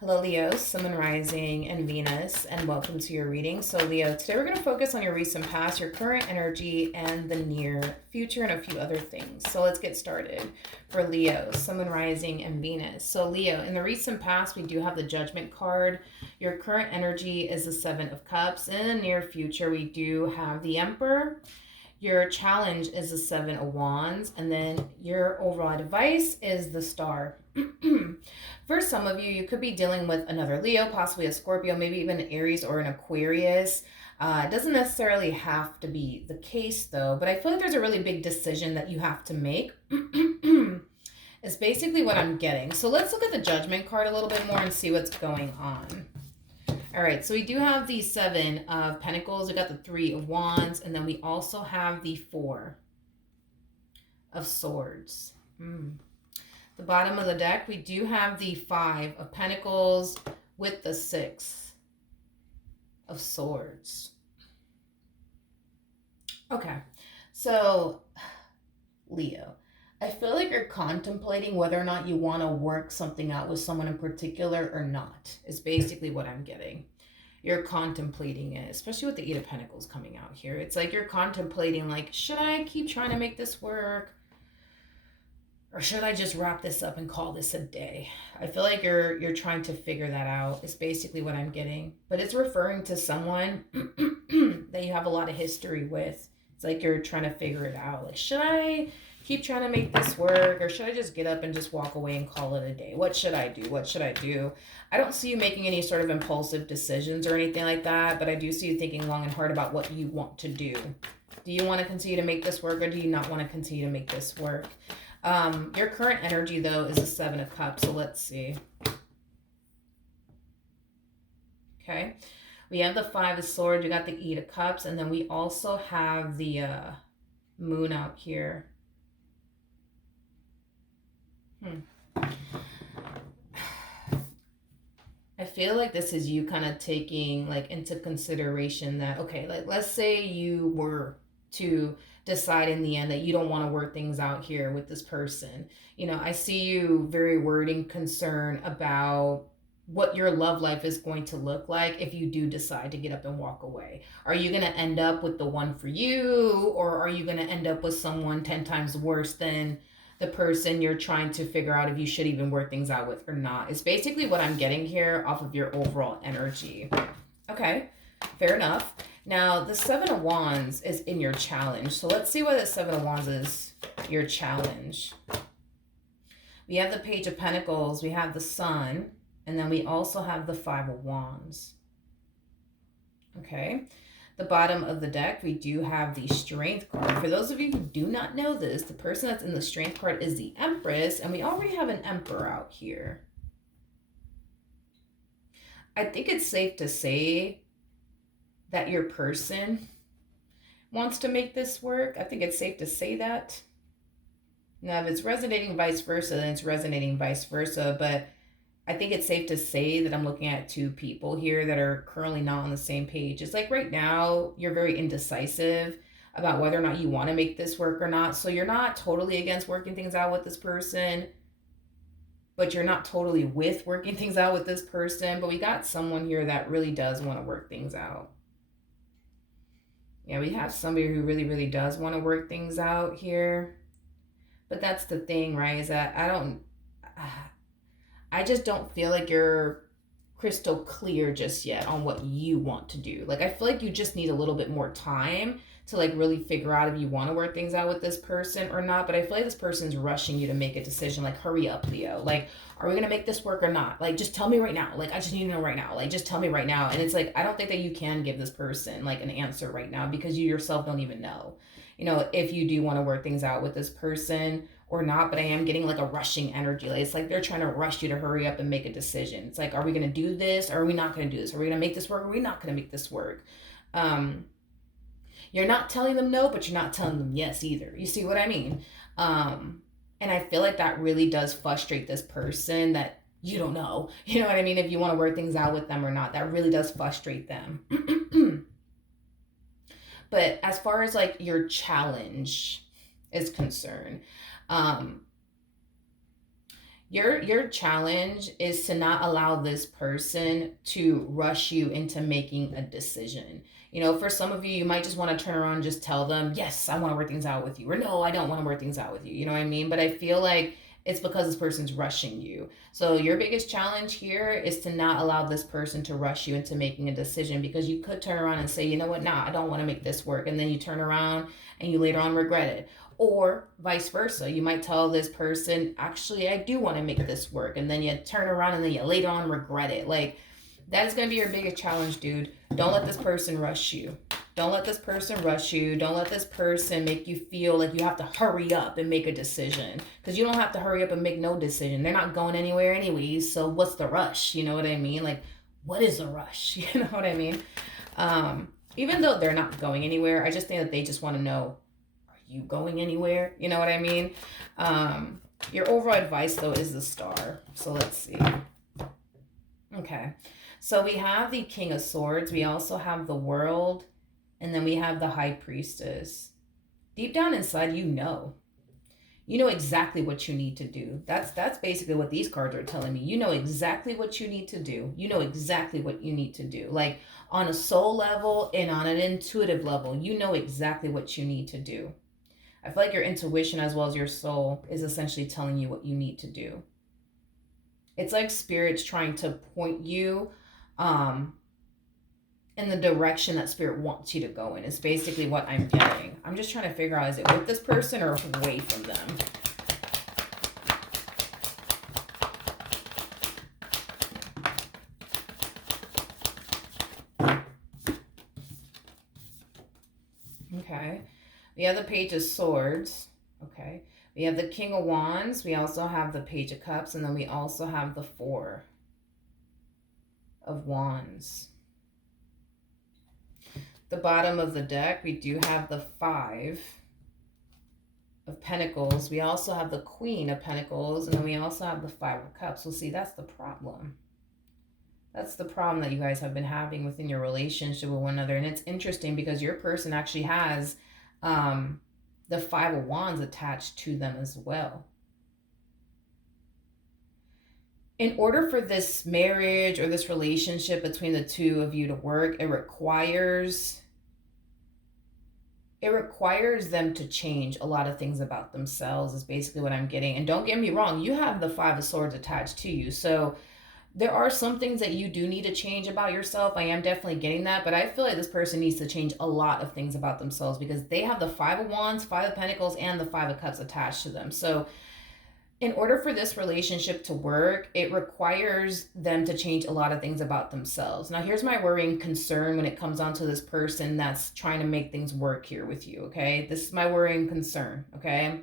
Hello, Leo, Sun, Moon, Rising, and Venus, and welcome to your reading. So, Leo, today we're going to focus on your recent past, your current energy, and the near future, and a few other things. So, let's get started. For Leo, Sun, Moon, Rising, and Venus. So, Leo, in the recent past, we do have the Judgment card. Your current energy is the Seven of Cups. In the near future, we do have the Emperor. Your challenge is the Seven of Wands, and then your overall advice is the Star. For some of you, you could be dealing with another Leo, possibly a Scorpio, maybe even an Aries or an Aquarius. It doesn't necessarily have to be the case, though, but I feel like there's a really big decision that you have to make. Is basically what I'm getting. So let's look at the Judgment card a little bit more and see what's going on. All right, so we do have the Seven of Pentacles. We got the Three of Wands, and then we also have the Four of Swords. The bottom of the deck, we do have the Five of Pentacles with the Six of Swords. Okay, so Leo, I feel like you're contemplating whether or not you want to work something out with someone in particular or not, is basically what I'm getting. You're contemplating it, especially with the Eight of Pentacles coming out here. It's like you're contemplating, like, should I keep trying to make this work? Or should I just wrap this up and call this a day? I feel like you're trying to figure that out. It's basically what I'm getting. But it's referring to someone that you have a lot of history with. It's like you're trying to figure it out. Like, should I keep trying to make this work, or should I just get up and just walk away and call it a day? What should I do? What should I do? I don't see you making any sort of impulsive decisions or anything like that, but I do see you thinking long and hard about what you want to do. Do you want to continue to make this work, or do you not want to continue to make this work? Your current energy, though, is a Seven of Cups, so let's see. Okay. We have the Five of Swords, we got the Eight of Cups, and then we also have the Moon out here. I feel like this is you kind of taking like into consideration that, okay, like let's say you were to decide in the end that you don't want to work things out here with this person. You know, I see you very worried and concerned about what your love life is going to look like if you do decide to get up and walk away. Are you going to end up with the one for you, or are you going to end up with someone 10 times worse than the person you're trying to figure out if you should even work things out with or not? Is basically what I'm getting here off of your overall energy. Okay, fair enough. Now, the Seven of Wands is in your challenge. So let's see why the Seven of Wands is your challenge. We have the Page of Pentacles, we have the Sun, and then we also have the Five of Wands. Okay. The bottom of the deck, we do have the Strength card. For those of you who do not know this, the person that's in the Strength card is the Empress, and we already have an Emperor out here. I think it's safe to say that your person wants to make this work. I think it's safe to say that. Now, if it's resonating vice versa, then it's resonating vice versa, but I think it's safe to say that I'm looking at two people here that are currently not on the same page. It's like right now, you're very indecisive about whether or not you want to make this work or not. So you're not totally against working things out with this person, but you're not totally with working things out with this person. But we got someone here that really does want to work things out. Yeah, we have somebody who really, really does want to work things out here. But that's the thing, right? Is that I just don't feel like you're crystal clear just yet on what you want to do. Like, I feel like you just need a little bit more time to like really figure out if you want to work things out with this person or not. But I feel like this person's rushing you to make a decision. Like, hurry up, Leo. Like, are we going to make this work or not? Like, just tell me right now. Like, I just need to know right now. Like, just tell me right now. And it's like, I don't think that you can give this person like an answer right now because you yourself don't even know, you know, if you do want to work things out with this person or not. But I am getting like a rushing energy. Like, it's like they're trying to rush you to hurry up and make a decision. It's like, are we going to do this or are we not going to do this? Are we going to make this work or are we not going to make this work? You're not telling them no, but you're not telling them yes either. You see what I mean? And I feel like that really does frustrate this person that you don't know. You know what I mean? If you want to work things out with them or not, that really does frustrate them. But as far as like your challenge is concerned, Your challenge is to not allow this person to rush you into making a decision. For some of you, you might just want to turn around and just tell them, yes, I want to work things out with you, or no, I don't want to work things out with you. You know what I mean? But I feel like it's because this person's rushing you. So your biggest challenge here is to not allow this person to rush you into making a decision, because you could turn around and say, you know what, nah, I don't want to make this work. And then you turn around and you later on regret it. Or vice versa. You might tell this person, actually, I do want to make this work. And then you turn around and then you later on regret it. Like, that is going to be your biggest challenge, dude. Don't let this person rush you. Don't let this person rush you. Don't let this person make you feel like you have to hurry up and make a decision. Because you don't have to hurry up and make no decision. They're not going anywhere anyways. So what's the rush? You know what I mean? Like, what is a rush? You know what I mean? Even though they're not going anywhere, I just think that they just want to know, you going anywhere? You know what I mean? Your overall advice, though, is the Star. So let's see. Okay. So we have the King of Swords. We also have the World. And then we have the High Priestess. Deep down inside, you know. You know exactly what you need to do. That's basically what these cards are telling me. You know exactly what you need to do. You know exactly what you need to do. Like, on a soul level and on an intuitive level, you know exactly what you need to do. I feel like your intuition as well as your soul is essentially telling you what you need to do. It's like spirit's trying to point you in the direction that spirit wants you to go in. Is basically what I'm getting. I'm just trying to figure out, is it with this person or away from them? Okay. We have the Page of Swords. Okay. We have the King of Wands. We also have the Page of Cups. And then we also have the Four of Wands. The bottom of the deck, we do have the Five of Pentacles. We also have the Queen of Pentacles. And then we also have the Five of Cups. Well, see, that's the problem. That's the problem that you guys have been having within your relationship with one another. And it's interesting because your person actually has the Five of Wands attached to them as well. In order for this marriage or this relationship between the two of you to work, it requires them to change a lot of things about themselves, is basically what I'm getting. And don't get me wrong, you have the Five of Swords attached to you. So there are some things that you do need to change about yourself. I am definitely getting that, but I feel like this person needs to change a lot of things about themselves, because they have the Five of Wands, Five of Pentacles, and the Five of Cups attached to them. So in order for this relationship to work, it requires them to change a lot of things about themselves. Now, here's my worrying concern when it comes down to this person that's trying to make things work here with you, okay? This is my worrying concern, okay?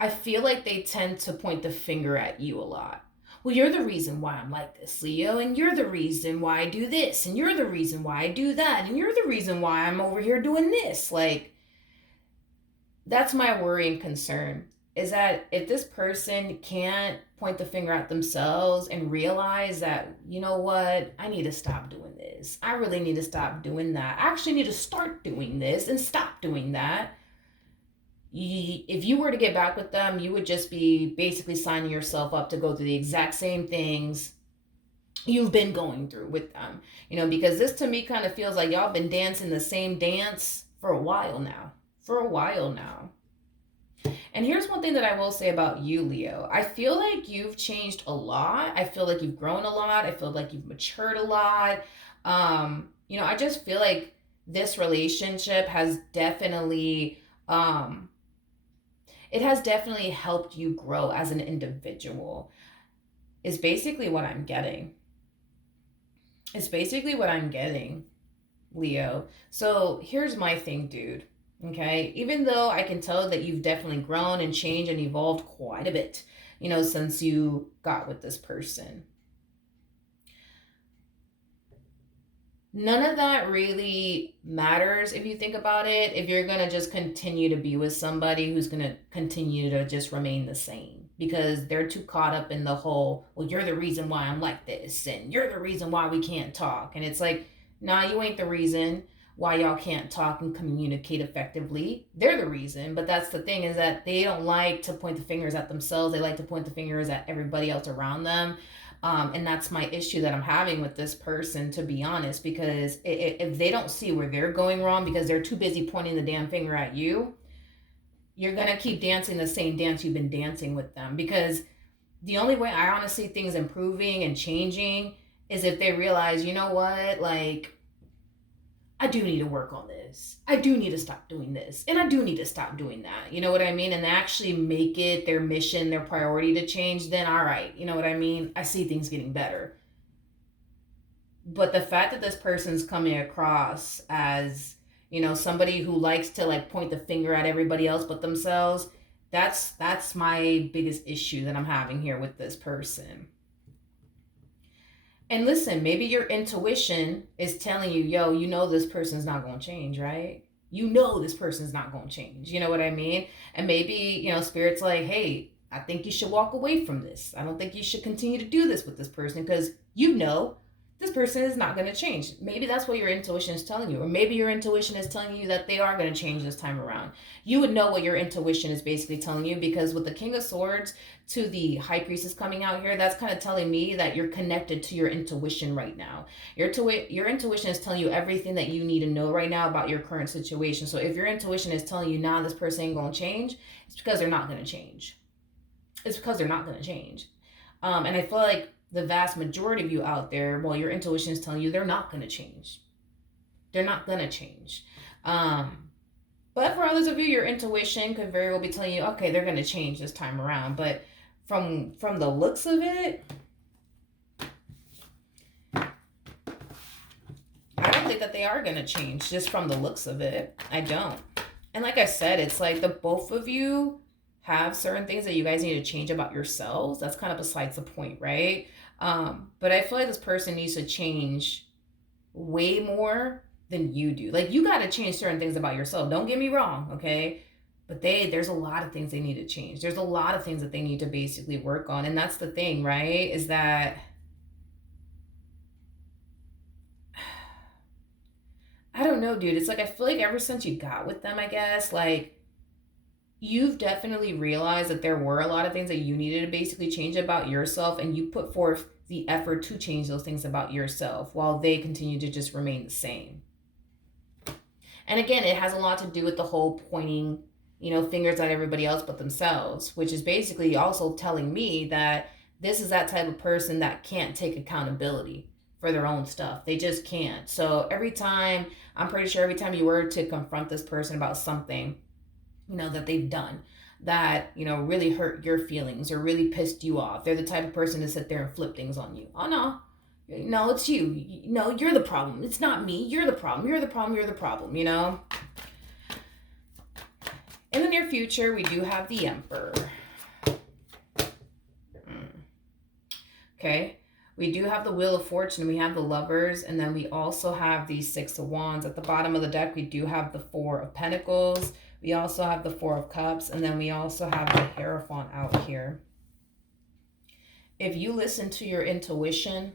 I feel like they tend to point the finger at you a lot. Well, you're the reason why I'm like this, Leo, and you're the reason why I do this, and you're the reason why I do that, and you're the reason why I'm over here doing this. Like, that's my worrying concern, is that if this person can't point the finger at themselves and realize that, you know what, I need to stop doing this. I really need to stop doing that. I actually need to start doing this and stop doing that. If you were to get back with them, you would just be basically signing yourself up to go through the exact same things you've been going through with them. Because this to me kind of feels like y'all been dancing the same dance for a while now. And here's one thing that I will say about you, Leo. I feel like you've changed a lot. I feel like you've grown a lot. I feel like you've matured a lot. I just feel like this relationship has definitely helped you grow as an individual, is basically what I'm getting. Leo. So here's my thing, dude. Okay, even though I can tell that you've definitely grown and changed and evolved quite a bit, since you got with this person, none of that really matters if you think about it, if you're going to just continue to be with somebody who's going to continue to just remain the same, because they're too caught up in the whole, well, you're the reason why I'm like this, and you're the reason why we can't talk. And it's like, nah, you ain't the reason. why y'all can't talk and communicate effectively. They're the reason. But that's the thing, is that they don't like to point the fingers at themselves. They like to point the fingers at everybody else around them. And that's my issue that I'm having with this person, to be honest, because if they don't see where they're going wrong because they're too busy pointing the damn finger at you, you're going to keep dancing the same dance you've been dancing with them. Because the only way I honestly see things improving and changing is if they realize, you know what, like, I do need to work on this. I do need to stop doing this. And I do need to stop doing that. You know what I mean? And they actually make it their mission, their priority to change, then all right. You know what I mean? I see things getting better. But the fact that this person's coming across as, somebody who likes to like point the finger at everybody else but themselves, that's my biggest issue that I'm having here with this person. And listen, maybe your intuition is telling you, yo, this person's not going to change, right? This person's not going to change. You know what I mean? And maybe, Spirit's like, hey, I think you should walk away from this. I don't think you should continue to do this with this person because this person is not going to change. Maybe that's what your intuition is telling you. Or maybe your intuition is telling you that they are going to change this time around. You would know what your intuition is basically telling you, because with the King of Swords to the High Priestess coming out here, that's kind of telling me that you're connected to your intuition right now. Your intuition is telling you everything that you need to know right now about your current situation. So if your intuition is telling you, nah, this person ain't going to change, it's because they're not going to change. It's because they're not going to change. And I feel like the vast majority of you out there, well, your intuition is telling you they're not going to change. They're not going to change. But for others of you, your intuition could very well be telling you, okay, they're going to change this time around. But from the looks of it, I don't think that they are going to change, just from the looks of it. I don't. And like I said, it's like the both of you have certain things that you guys need to change about yourselves. That's kind of besides the point, right? But I feel like this person needs to change way more than you do. Like, you got to change certain things about yourself. Don't get me wrong, okay? But there's a lot of things they need to change. There's a lot of things that they need to basically work on. And that's the thing, right? Is that I don't know, dude. It's like, I feel like ever since you got with them, I guess, like, you've definitely realized that there were a lot of things that you needed to basically change about yourself, and you put forth the effort to change those things about yourself while they continue to just remain the same. And again, it has a lot to do with the whole pointing, fingers at everybody else but themselves, which is basically also telling me that this is that type of person that can't take accountability for their own stuff. They just can't. So I'm pretty sure every time you were to confront this person about something, that they've done that, really hurt your feelings or really pissed you off, they're the type of person to sit there and flip things on you. Oh, no, it's you. No, you're the problem. It's not me. You're the problem. You're the problem. You're the problem, In the near future, we do have the Emperor. Okay. We do have the Wheel of Fortune. We have the Lovers. And then we also have the Six of Wands. At the bottom of the deck, we do have the Four of Pentacles. We also have the Four of Cups, and then we also have the Hierophant out here. If you listen to your intuition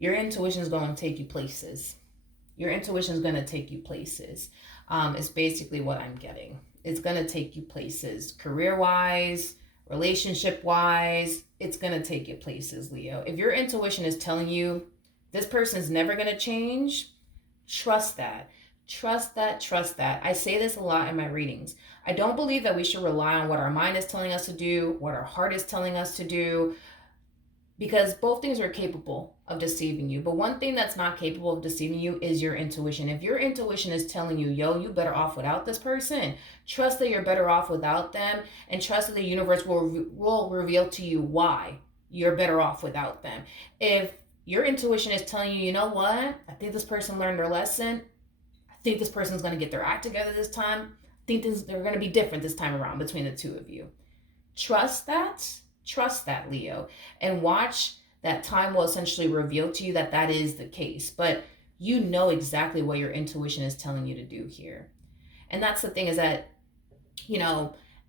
is going to take you places. Your intuition is going to take you places. It's basically what I'm getting. It's going to take you places. Career-wise, relationship-wise, it's going to take you places, Leo. If your intuition is telling you this person's never going to change, trust that. Trust that. I say this a lot in my readings. I don't believe that we should rely on what our mind is telling us to do, what our heart is telling us to do, because both things are capable of deceiving you. But one thing that's not capable of deceiving you is your intuition. If your intuition is telling you, yo, you better off without this person, trust that you're better off without them, and trust that the universe will reveal to you why you're better off without them. If your intuition is telling you, you know what, I think this person learned their lesson, I think this person's going to get their act together this time, I think they're going to be different this time around between the two of you. Trust that, Leo, and watch that time will essentially reveal to you that that is the case. But you know exactly what your intuition is telling you to do here. And that's the thing, is that,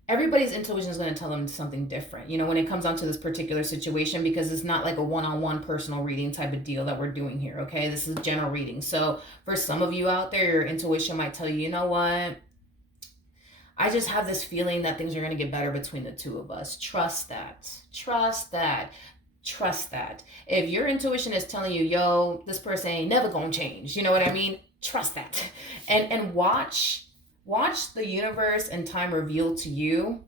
everybody's intuition is going to tell them something different, when it comes down to this particular situation, because it's not like a one-on-one personal reading type of deal that we're doing here. Okay, this is general reading. So for some of you out there, your intuition might tell you, you know what, I just have this feeling that things are going to get better between the two of us. Trust that. Trust that. Trust that. If your intuition is telling you, yo, this person ain't never going to change, you know what I mean? Trust that. And watch the universe and time reveal to you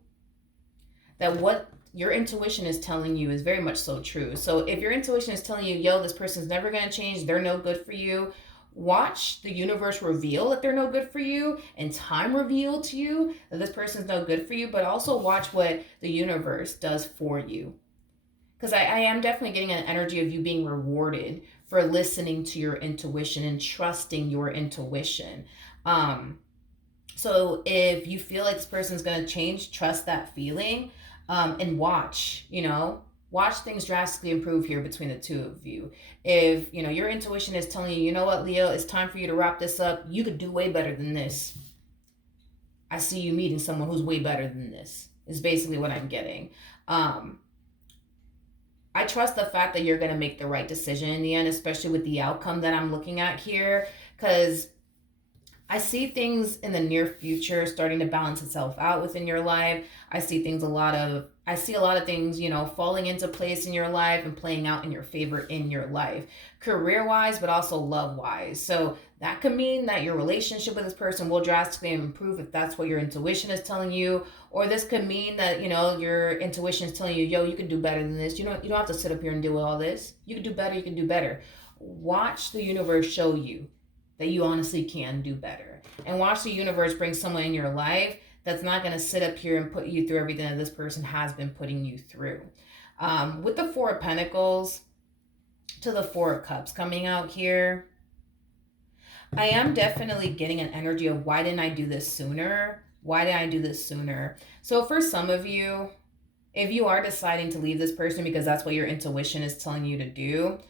that what your intuition is telling you is very much so true. So if your intuition is telling you, yo, this person's never going to change, they're no good for you, watch the universe reveal that they're no good for you, and time reveal to you that this person's no good for you, but also watch what the universe does for you. Because I am definitely getting an energy of you being rewarded for listening to your intuition and trusting your intuition. So if you feel like this person's going to change, trust that feeling, and watch things drastically improve here between the two of you. If, your intuition is telling you, you know what, Leo, it's time for you to wrap this up. You could do way better than this. I see you meeting someone who's way better than this, is basically what I'm getting. I trust the fact that you're going to make the right decision in the end, especially with the outcome that I'm looking at here, because I see things in the near future starting to balance itself out within your life. I see a lot of things, falling into place in your life and playing out in your favor in your life, career-wise, but also love-wise. So that could mean that your relationship with this person will drastically improve if that's what your intuition is telling you. Or this could mean that, your intuition is telling you, yo, you can do better than this. You don't have to sit up here and deal with all this. You can do better. You can do better. Watch the universe show you that you honestly can do better. And watch the universe bring someone in your life that's not going to sit up here and put you through everything that this person has been putting you through. With the Four of Pentacles to the Four of Cups coming out here, I am definitely getting an energy of, why didn't I do this sooner? Why did I do this sooner? So for some of you, if you are deciding to leave this person because that's what your intuition is telling you to do,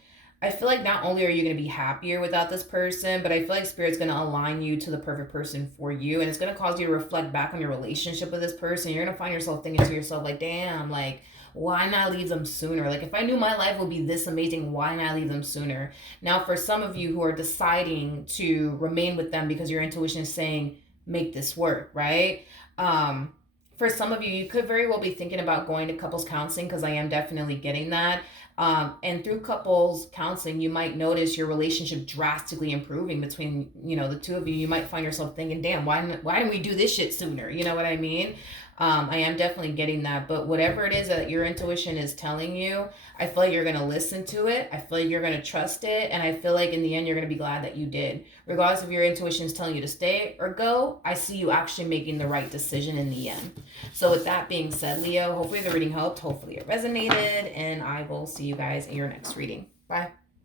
I feel like not only are you going to be happier without this person, but I feel like Spirit's going to align you to the perfect person for you. And it's going to cause you to reflect back on your relationship with this person. You're going to find yourself thinking to yourself, like, damn, like, why not leave them sooner? Like, if I knew my life would be this amazing, why not leave them sooner? Now, for some of you who are deciding to remain with them because your intuition is saying, make this work, right? For some of you, you could very well be thinking about going to couples counseling, because I am definitely getting that. And through couples counseling, you might notice your relationship drastically improving between, the two of you. You might find yourself thinking, damn, why didn't we do this shit sooner? You know what I mean? I am definitely getting that. But whatever it is that your intuition is telling you, I feel like you're going to listen to it. I feel like you're going to trust it. And I feel like in the end, you're going to be glad that you did. Regardless if your intuition is telling you to stay or go, I see you actually making the right decision in the end. So with that being said, Leo, hopefully the reading helped. Hopefully it resonated. And I will see you guys in your next reading. Bye.